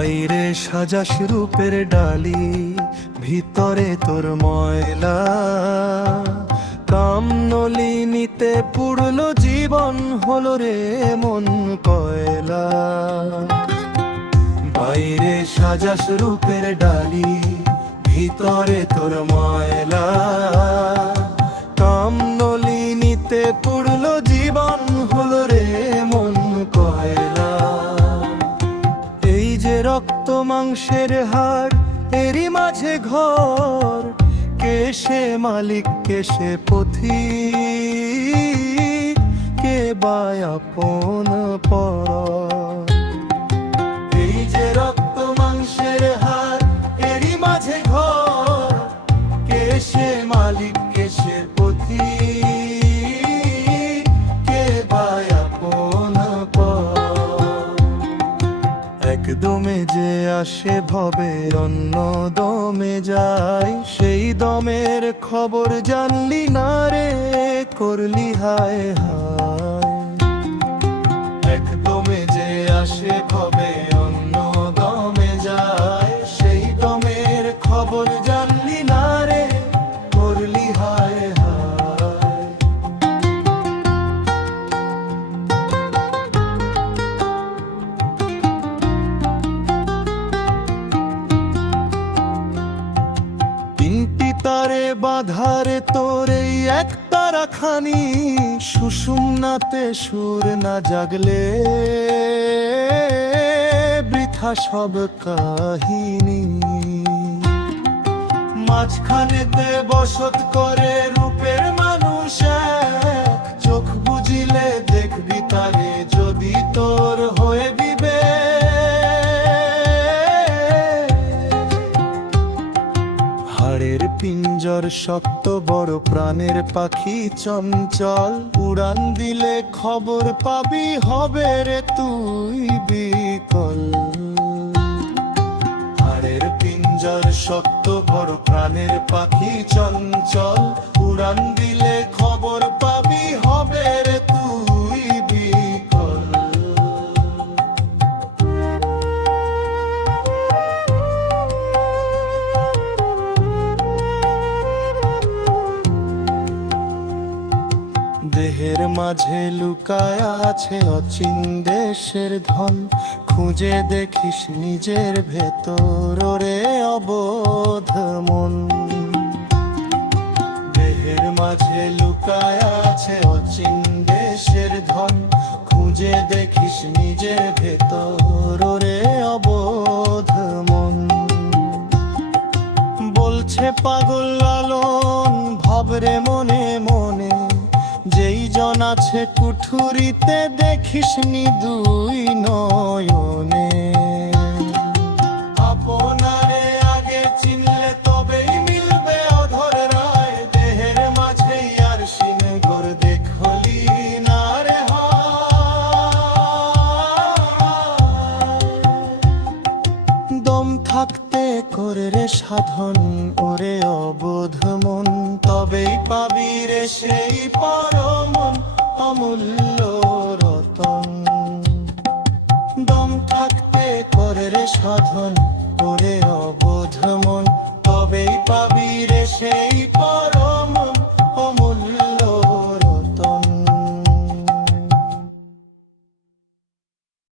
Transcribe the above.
বাইরে সাজাস রূপের ডালি, ভিতরে তোর ময়লা। কাম নলিনীতে পুরলো জীবন, হলো রে মন কয়লা। বাইরে সাজাস রূপের ডালি, ভিতরে তোর ময়লা। কাম নলিনীতে পুরলো জীবন, হলো রে মন কয়লা। এই যে রক্ত মাংসের হাড়, এরই মাঝে ঘর। কে সে মালিক, কে সে পথিক, কে বা আপন পর। এই যে রক্ত মাংসের হাড়, এরই মাঝে ঘর। কে সে মালিক, কে সে পথিক, কে বা আপন পর। একদমে যে আসে ভবে, অন্য দমে যায়। সেই দমের খবর জানলি না রে, করলি হায় হায়। একদমে যে আসে ভবে, অন্য দমে যায়। সেই দমের খবর জানলি না রে, করলি হায় হায়। তিনটি তারে বাঁধারে তোর এই এক তারাখানি। সুষুম্নাতে সুর না জাগলে, বৃথা সব কাহিনী। মাঝখানেতে বসত করে রূপের মানুষ এক। চোখ বুঝিলে দেখবি তারে, যদি তোর হয়ে হাড়ের পিঞ্জর শক্ত, বড় প্রাণের পাখি চঞ্চল। উড়ান দিলে খবর পাবি, হবে রে তুই বিকল। হাড়ের পিঞ্জর শক্ত, বড় প্রাণের পাখি চঞ্চল। উড়ান দিলে খবর পাবি, হবে রে তুই বিকল। দেহের মাঝে লুকায় আছে অচিন দেশের ধন। খুঁজে দেখিস নিজের ভেতর রে অবোধ মন। দেহের মাঝে লুকায় আছে অচিন দেশের ধন। খুঁজে দেখিস নিজের ভেতর রে অবোধ মন। বলছে পাগল লালন, ভাবরে মনে মনে। যেই জন আছে কুঠুরিতে, দেখিস নি দুই নয়নে। আপনারে আগে চিনলে তবেই মিলবে অধর রায়। দেহের মাঝে আর সিনে গোর দেখলি না রে হায়। দম থাকতে করে রে সাধন, ওরে অবোধ মন। তবেই পাবি রে সেই পরমন, অমূল্য রতন। দম থাকতে করে রে সাধন, ওরে অবোধ মন।